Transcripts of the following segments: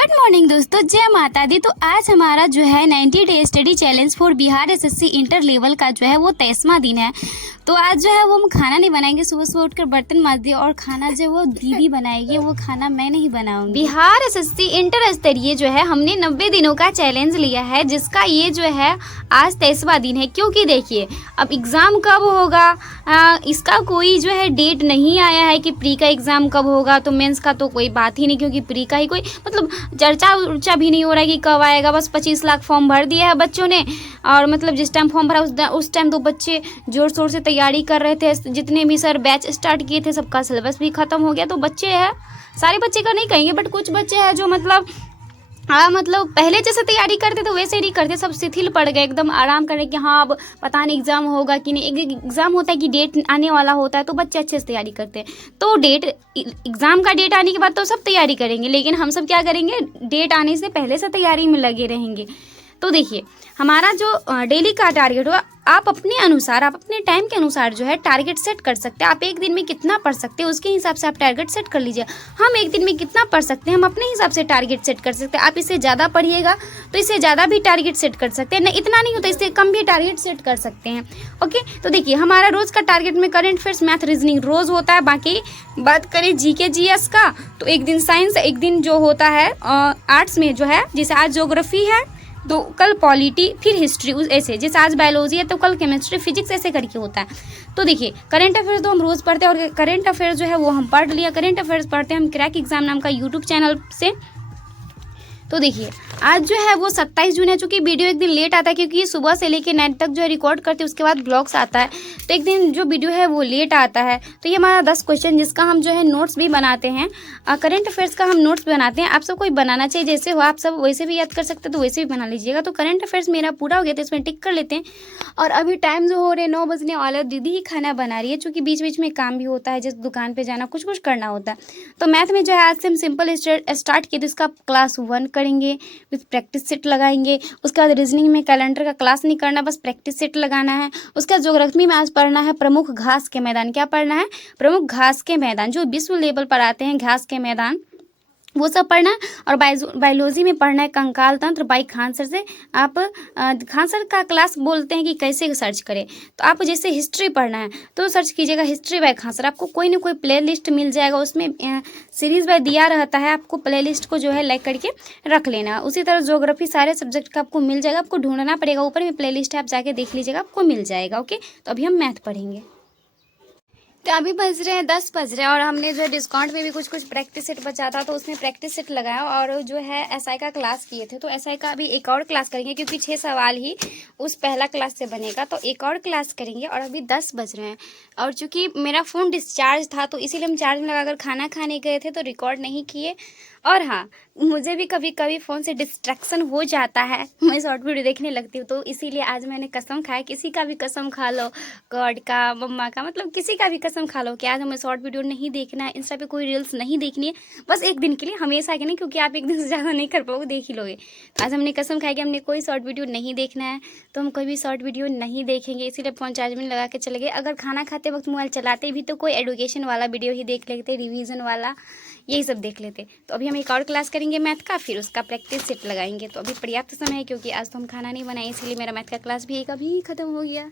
Good morning दोस्तों, जय माता दी। तो आज हमारा जो है 90 day study challenge for Bihar SSC inter level का जो है वो 23वां दिन है। तो आज जो है वो हम खाना नहीं बनाएंगे, सुबह सुबह उठकर बर्तन माज दिए और खाना जो वो दीदी बनाएगी, वो खाना मैं नहीं बनाऊंगी। बिहार एसएससी इंटर स्तरीय जो है हमने 90 दिनों का चैलेंज लिया है, जिसका ये जो है आज 23वां दिन है। क्योंकि देखिए अब एग्ज़ाम कब होगा इसका कोई जो है डेट नहीं आया है कि प्री का एग्ज़ाम कब होगा, तो मेंस का तो कोई बात ही नहीं, क्योंकि प्री का ही कोई मतलब चर्चा उर्चा भी नहीं हो रहा है कि कब आएगा। बस 25 लाख फॉर्म भर दिया है बच्चों ने, और मतलब जिस टाइम फॉर्म भरा उस टाइम तो बच्चे जोर शोर से तैयारी कर रहे थे। जितने भी सर बैच स्टार्ट किए थे सबका सिलेबस भी ख़त्म हो गया। तो बच्चे हैं, सारे बच्चे का नहीं कहेंगे बट कुछ बच्चे हैं जो मतलब पहले जैसे तैयारी करते तो वैसे नहीं करते, सब शिथिल पड़ गए, एकदम आराम कर रहे कि हाँ अब पता नहीं एग्ज़ाम होगा कि नहीं। एक एग्ज़ाम होता है कि डेट आने वाला होता है तो बच्चे अच्छे से तैयारी करते हैं। तो एग्ज़ाम का डेट आने के बाद तो सब तैयारी करेंगे, लेकिन हम सब क्या करेंगे, डेट आने से पहले से तैयारी में लगे रहेंगे। तो देखिए हमारा जो डेली का टारगेट होगा, आप अपने अनुसार, आप अपने टाइम के अनुसार जो है टारगेट सेट कर सकते हैं। आप एक दिन में कितना पढ़ सकते हैं उसके हिसाब से आप टारगेट सेट कर लीजिए। हम एक दिन में कितना पढ़ सकते हैं हम अपने हिसाब से टारगेट सेट कर सकते हैं। आप इससे ज़्यादा पढ़िएगा तो इससे ज़्यादा भी टारगेट सेट कर सकते हैं, नहीं इतना नहीं होता इससे कम भी टारगेट सेट कर सकते हैं। ओके, तो देखिए हमारा रोज़ का टारगेट में करंट अफेयर्स, मैथ, रीजनिंग रोज़ होता है। बाकी बात करें जीके जीएस का तो एक दिन साइंस, एक दिन जो होता है आर्ट्स में जो है, जैसे आज ज्योग्राफी है तो कल पॉलिटी, फिर हिस्ट्री, ऐसे जैसे आज बायोलॉजी है तो कल केमिस्ट्री, फिजिक्स, ऐसे करके होता है। तो देखिए करंट अफेयर्स तो हम रोज़ पढ़ते हैं, और करंट अफेयर्स जो है वो हम पढ़ लिया। करंट अफेयर्स पढ़ते हैं हम क्रैक एग्जाम नाम का यूट्यूब चैनल से। तो देखिए आज जो है वो 27 जून है। चूँकि वीडियो एक दिन लेट आता है क्योंकि सुबह से लेकर नाइट तक जो है रिकॉर्ड करते हैं, उसके बाद ब्लॉग्स आता है, तो एक दिन जो वीडियो है वो लेट आता है। तो ये हमारा 10 क्वेश्चन जिसका हम जो है नोट्स भी बनाते हैं, करंट अफेयर्स का हम नोट्स बनाते हैं। आप सब कोई बनाना चाहिए, जैसे हो आप सब वैसे भी याद कर सकते हैं तो वैसे भी बना लीजिएगा। तो करंट अफेयर्स मेरा पूरा हो गया तो इसमें टिक कर लेते हैं। और अभी टाइम जो हो रहे 9 बजने वाला, दीदी ही खाना बना रही है, चूँकि बीच बीच में काम भी होता है, जैसे दुकान पर जाना, कुछ कुछ करना होता है। तो मैथ में जो है आज से हम सिंपल स्टार्ट किए, तो इसका क्लास 1 करेंगे, विथ प्रैक्टिस सेट लगाएंगे। उसके बाद रीजनिंग में कैलेंडर का क्लास नहीं करना, बस प्रैक्टिस सेट लगाना है। उसके बाद ज्योग्राफी में आज पढ़ना है प्रमुख घास के मैदान। क्या पढ़ना है? प्रमुख घास के मैदान, जो विश्व लेवल पर आते हैं घास के मैदान, वो सब पढ़ना है। और बायोलॉजी में पढ़ना है कंकाल तंत्र बाई खान सर से। आप खान सर का क्लास बोलते हैं कि कैसे सर्च करें, तो आप जैसे हिस्ट्री पढ़ना है तो सर्च कीजिएगा हिस्ट्री बाई खान सर। आपको कोई ना कोई प्ले लिस्ट मिल जाएगा, उसमें सीरीज़ बाय दिया रहता है, आपको प्ले लिस्ट को जो है लाइक करके रख लेना। उसी तरह ज्योग्राफी सारे सब्जेक्ट का आपको मिल जाएगा, आपको ढूंढना पड़ेगा, ऊपर में प्ले लिस्ट है, आप जाके देख लीजिएगा, आपको मिल जाएगा। ओके, तो अभी हम मैथ पढ़ेंगे। तो अभी बज रहे हैं 10 बज रहे हैं, और हमने जो है डिस्काउंट में भी कुछ कुछ प्रैक्टिस सेट बचा था तो उसमें प्रैक्टिस सेट लगाया, और जो है एसआई का क्लास किए थे। तो एसआई का अभी एक और क्लास करेंगे, क्योंकि 6 सवाल ही उस पहला क्लास से बनेगा, तो एक और क्लास करेंगे। और अभी 10 बज रहे हैं, और चूँकि मेरा फ़ोन डिस्चार्ज था तो इसीलिए हम चार्ज में लगाकर खाना खाने गए थे, तो रिकॉर्ड नहीं किए। और हाँ, मुझे भी कभी कभी फ़ोन से डिस्ट्रैक्शन हो जाता है, मैं शॉर्ट वीडियो देखने लगती हूँ, तो इसीलिए आज मैंने कसम खाया, किसी का भी कसम खा लो, गॉड का, मम्मा का, मतलब किसी का भी कसम खा लो कि आज हमें शॉर्ट वीडियो नहीं देखना है, इंस्टा पे कोई रील्स नहीं देखनी है, बस एक दिन के लिए, हमेशा के नहीं, क्योंकि आप एक दिन से ज़्यादा नहीं कर पाओगे, देख ही लोगे। तो आज हमने कसम खाया कि हमने कोई शॉर्ट वीडियो नहीं देखना है, तो हम कोई भी शॉर्ट वीडियो नहीं देखेंगे, इसीलिए फ़ोन चार्ज में लगा के चले गए। अगर खाना खाते वक्त मोबाइल चलाते भी तो कोई एडुकेशन वाला वीडियो ही देख लेते, रिवीजन वाला, यही सब देख लेते। तो अभी हम एक और क्लास करेंगे मैथ का, फिर उसका प्रैक्टिस सेट लगाएंगे। तो अभी पर्याप्त समय है, क्योंकि आज तो हम खाना नहीं बनाए, इसलिए मेरा मैथ का क्लास भी एक अभी ख़त्म हो गया।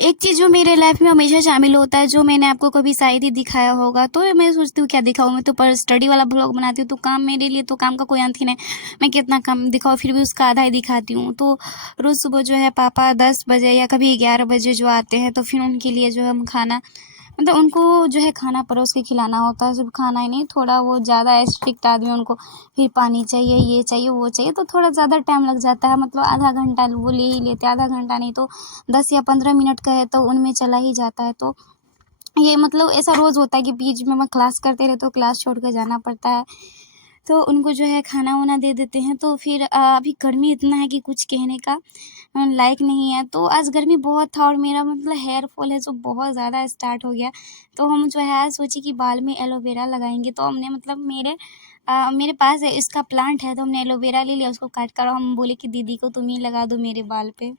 एक चीज़ जो मेरे लाइफ में हमेशा शामिल होता है, जो मैंने आपको कभी शायद ही दिखाया होगा, तो मैं सोचती हूँ क्या दिखाऊँ। मैं तो पर स्टडी वाला ब्लॉग बनाती हूँ, तो काम मेरे लिए तो काम का कोई अंत ही नहीं, मैं कितना काम दिखाऊँ, फिर भी उसका आधा ही दिखाती हूँ। तो रोज़ सुबह जो है पापा 10 बजे या कभी 11 बजे जो आते हैं, तो फिर उनके लिए जो है हम खाना, मतलब उनको जो है खाना परोस के खिलाना होता है। सिर्फ खाना ही नहीं, थोड़ा वो ज़्यादा स्ट्रिक्ट आदमी, उनको फिर पानी चाहिए, ये चाहिए, वो चाहिए, तो थोड़ा ज़्यादा टाइम लग जाता है। मतलब आधा घंटा वो ले ही लेते, आधा घंटा नहीं तो 10 या 15 मिनट का है तो उनमें चला ही जाता है। तो ये मतलब ऐसा रोज़ होता है कि बीच में मैं क्लास करते रहते, तो क्लास छोड़ कर जाना पड़ता है, तो उनको जो है खाना वाना दे देते हैं। तो फिर अभी गर्मी इतना है कि कुछ कहने का लायक नहीं है। तो आज गर्मी बहुत था, और मेरा मतलब हेयर फॉल है जो बहुत ज़्यादा स्टार्ट हो गया। तो हम जो है आज सोचे कि बाल में एलोवेरा लगाएंगे, तो हमने मतलब मेरे पास इसका प्लांट है, तो हमने एलोवेरा ले लिया, उसको काट कर हम बोले कि दीदी को तुम ही लगा दो मेरे बाल पे।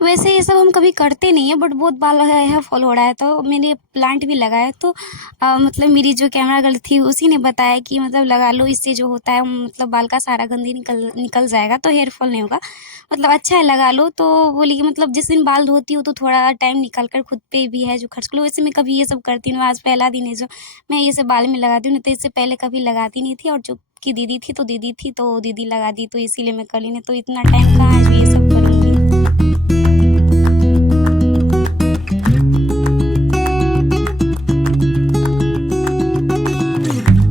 वैसे ये सब हम कभी करते नहीं है, बट बहुत बाल हेयर फॉल हो रहा है, तो मैंने प्लांट भी लगाया। तो मतलब मेरी जो कैमरा गर्ल थी उसी ने बताया कि मतलब लगा लो, इससे जो होता है मतलब बाल का सारा गंदगी निकल जाएगा, तो हेयर फॉल नहीं होगा, मतलब अच्छा है, लगा लो। तो बोली कि मतलब जिस दिन बाल धोती हो तो थोड़ा टाइम निकाल कर खुद पे भी है जो खर्च कर लो। वैसे मैं कभी ये सब करती हूँ, आज पहला दिन है जो मैं ये सब बाल में लगाती हूँ, नहीं तो इससे पहले कभी लगाती नहीं थी। और जो की दीदी थी तो दीदी लगा दी, तो इसीलिए मैं कर ली, नहीं तो इतना टाइम कहाँ है जो ये सब करूँगी।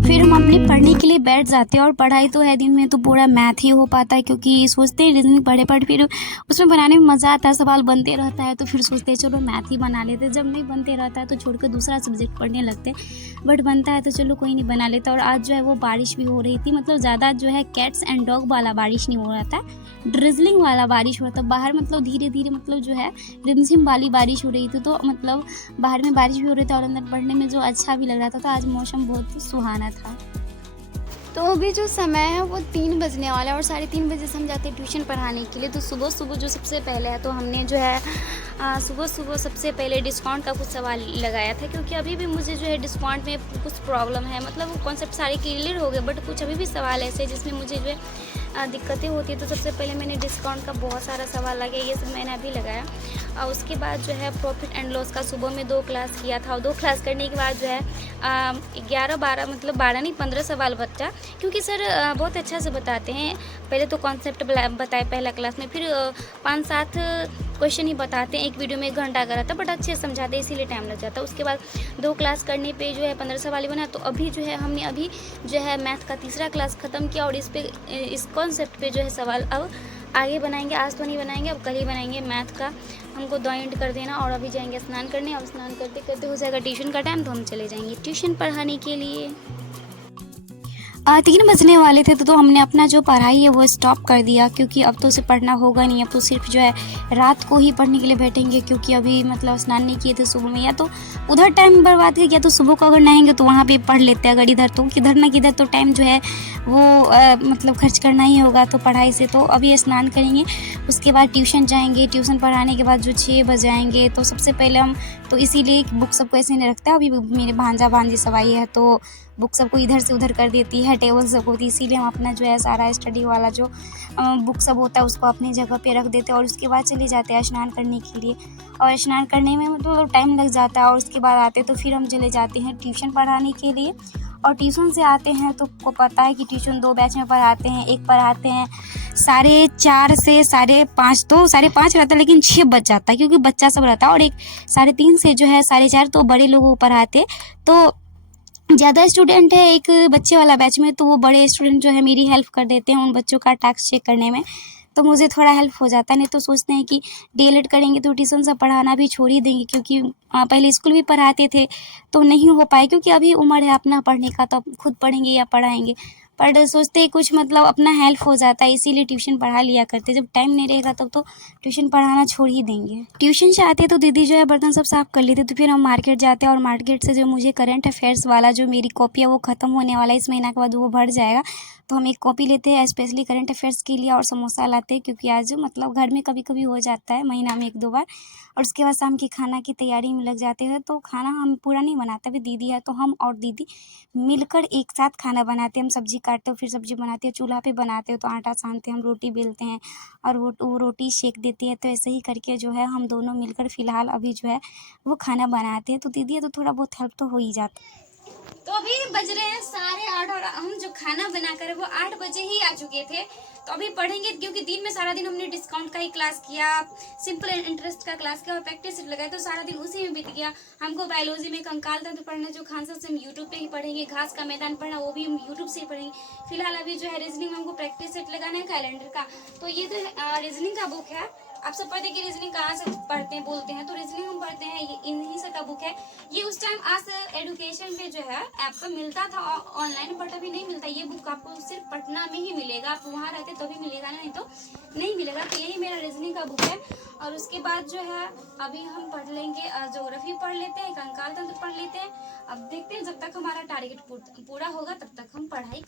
फिर हम अपने पढ़ने के लिए बैठ जाते हैं, और पढ़ाई तो है दिन में तो पूरा मैथ ही हो पाता है, क्योंकि सोचते हैं रीजनिंग पढ़े फिर उसमें बनाने में मज़ा आता है, सवाल बनते रहता है, तो फिर सोचते हैं चलो मैथ ही बना लेते हैं। जब नहीं बनते रहता है तो छोड़ कर दूसरा सब्जेक्ट पढ़ने लगते हैं, बट बनता है तो चलो कोई नहीं, बना लेता। और आज जो है वो बारिश भी हो रही थी, मतलब ज़्यादा जो है कैट्स एंड डॉग वाला बारिश नहीं हो रहा था, ड्रिजलिंग वाला बारिश हो रहा था बाहर, मतलब धीरे धीरे मतलब जो है रिमझिम वाली बारिश हो रही थी। तो मतलब बाहर में बारिश भी हो रही थी और अंदर पढ़ने में जो अच्छा भी लग रहा था। तो आज मौसम बहुत सुहाना था। तो अभी जो समय है वो 3 बजने वाला है और 3:30 बजे से हम जाते हैं ट्यूशन पढ़ाने के लिए। तो सुबह जो सबसे पहले है, तो हमने जो है सुबह सबसे पहले डिस्काउंट का कुछ सवाल लगाया था, क्योंकि अभी भी मुझे जो है डिस्काउंट में कुछ प्रॉब्लम है, मतलब वो कॉन्सेप्ट सारे क्लियर हो गए, बट कुछ अभी भी सवाल ऐसे जिसमें मुझे जो है दिक्कतें होती है। तो सबसे पहले मैंने डिस्काउंट का बहुत सारा सवाल लगाया, ये सब मैंने अभी लगाया। और उसके बाद जो है प्रॉफिट एंड लॉस का सुबह में 2 क्लास किया था, और 2 क्लास करने के बाद जो है 11-12 मतलब 12 नहीं 15 सवाल बचा, क्योंकि सर बहुत अच्छा से बताते हैं। पहले तो कॉन्सेप्ट बताए पहला क्लास में, फिर 5-7 क्वेश्चन ही बताते हैं। एक वीडियो में 1 घंटा का रहता, बट अच्छे से समझाते हैं, इसीलिए टाइम लग जाता है। उसके बाद 2 क्लास करने पे जो है 15 सवाल ही बना। तो अभी जो है हमने अभी जो है मैथ का तीसरा क्लास ख़त्म किया, और इस कॉन्सेप्ट पे जो है सवाल अब आगे बनाएंगे। आज तो नहीं बनाएंगे, अब कल ही बनाएंगे। मैथ का हमको 2 एंड कर देना, और अभी जाएंगे स्नान करने। अब स्नान करते करते हो जाएगा ट्यूशन का टाइम, तो हम चले जाएंगे ट्यूशन पढ़ाने के लिए। 3 बजने वाले थे, तो हमने अपना जो पढ़ाई है वो स्टॉप कर दिया, क्योंकि अब तो उसे पढ़ना होगा नहीं। अब तो सिर्फ जो है रात को ही पढ़ने के लिए बैठेंगे, क्योंकि अभी मतलब स्नान नहीं किए थे सुबह में, या तो उधर टाइम बर्बाद है, या तो सुबह को अगर नहाएंगे तो वहाँ पे पढ़ लेते हैं। अगर इधर तो किधर ना किधर तो टाइम जो है वो मतलब खर्च करना ही होगा तो पढ़ाई से। तो अभी स्नान करेंगे, उसके बाद ट्यूशन जाएंगे। ट्यूशन पढ़ाने के बाद जो 6 बज जाएंगे, तो सबसे पहले हम तो इसीलिए बुक सबको ऐसे नहीं रखता। अभी मेरे भांजी सब आई है, तो बुक सबको इधर से उधर कर देती है, टेबल सबको, तो इसीलिए हम अपना जो है सारा स्टडी वाला जो बुक सब होता है उसको अपनी जगह पे रख देते हैं, और उसके बाद चले जाते हैं स्नान करने के लिए। और स्नान करने में मतलब टाइम लग जाता है, और उसके बाद आते तो फिर हम चले जाते हैं ट्यूशन पढ़ाने के लिए। और ट्यूशन से आते हैं तो आपको पता है कि ट्यूशन 2 बैच में पढ़ाते हैं। एक पढ़ाते हैं 4:30 से 5:30, तो 5:30 रहता है, लेकिन 6 बज जाता है क्योंकि बच्चा सब रहता है। और एक 3:30 से जो है 4:30, तो बड़े लोगों को पढ़ाते। तो ज़्यादा स्टूडेंट है एक बच्चे वाला बैच में, तो वो बड़े स्टूडेंट जो है मेरी हेल्प कर देते हैं उन बच्चों का टास्क चेक करने में, तो मुझे थोड़ा हेल्प हो जाता है। नहीं तो सोचते हैं कि डीएलएड करेंगे तो ट्यूशन से पढ़ाना भी छोड़ ही देंगे, क्योंकि पहले स्कूल भी पढ़ाते थे तो नहीं हो पाए, क्योंकि अभी उम्र है अपना पढ़ने का, तो अब खुद पढ़ेंगे या पढ़ाएंगे। पर सोचते हैं कुछ मतलब अपना हेल्प हो जाता है, इसीलिए ट्यूशन पढ़ा लिया करते। जब टाइम नहीं रहेगा तब तो ट्यूशन पढ़ाना छोड़ ही देंगे। ट्यूशन से आते तो दीदी जो है बर्तन सब साफ़ कर लेते, तो फिर हम मार्केट जाते हैं, और मार्केट से जो मुझे करंट अफेयर्स वाला जो मेरी कॉपी है वो ख़त्म होने वाला है, इस महीना के बाद वो भर जाएगा। तो हम एक कॉपी लेते हैं स्पेशली करंट अफेयर्स के लिए, और समोसा लाते हैं, क्योंकि आज मतलब घर में कभी कभी हो जाता है महीना में 1-2 बार। और उसके बाद शाम की खाना की तैयारी में लग जाते हैं। तो खाना हम पूरा नहीं बनाते, अभी दीदी है तो हम और दीदी मिलकर एक साथ खाना बनाते हैं। हम सब्जी काटते हैं, फिर सब्जी बनाते हैं, चूल्हा पे बनाते हैं, तो आटा सानते हैं, हम रोटी बेलते हैं, और वो रोटी सेक देती है। तो ऐसे ही करके जो है हम दोनों मिलकर फ़िलहाल अभी जो है वो खाना बनाते हैं। तो दीदी है तो थोड़ा बहुत हेल्प तो हो ही जाता है। तो अभी बज रहे हैं 8:30, और हम जो खाना बनाकर वो 8 बजे ही आ चुके थे। तो अभी पढ़ेंगे, क्योंकि दिन में सारा दिन हमने डिस्काउंट का ही क्लास किया, सिंपल इंटरेस्ट का क्लास किया, और प्रैक्टिस लगाया, तो सारा दिन उसी में बीत गया। हमको बायोलॉजी में कंकाल तंत्र पढ़ना जो खान से हम यूट्यूब पे ही पढ़ेंगे, घास का मैदान पढ़ना वो भी हम यूट्यूब से ही पढ़ेंगे। फिलहाल अभी जो है रीजनिंग में हमको प्रैक्टिस सेट लगाना है कैलेंडर का। तो ये तो रीजनिंग का बुक है। आप सब पढ़ते कि रीजनिंग कहाँ से पढ़ते हैं बोलते हैं, तो रीजनिंग हम पढ़ते हैं ये इन्हीं से का बुक है। ये उस टाइम आज एडुकेशन में जो है ऐप पर मिलता था ऑनलाइन, बट अभी नहीं मिलता। ये बुक आपको सिर्फ पटना में ही मिलेगा, आप वहाँ रहते तो भी मिलेगा, नहीं तो नहीं मिलेगा। तो यही मेरा रीजनिंग का बुक है। और उसके बाद जो है अभी हम पढ़ लेंगे ज्योग्राफी पढ़ लेते हैं, कंकाल तंत्र पढ़ लेते हैं। अब देखते हैं, जब तक हमारा टारगेट पूरा होगा तब तक हम पढ़ाई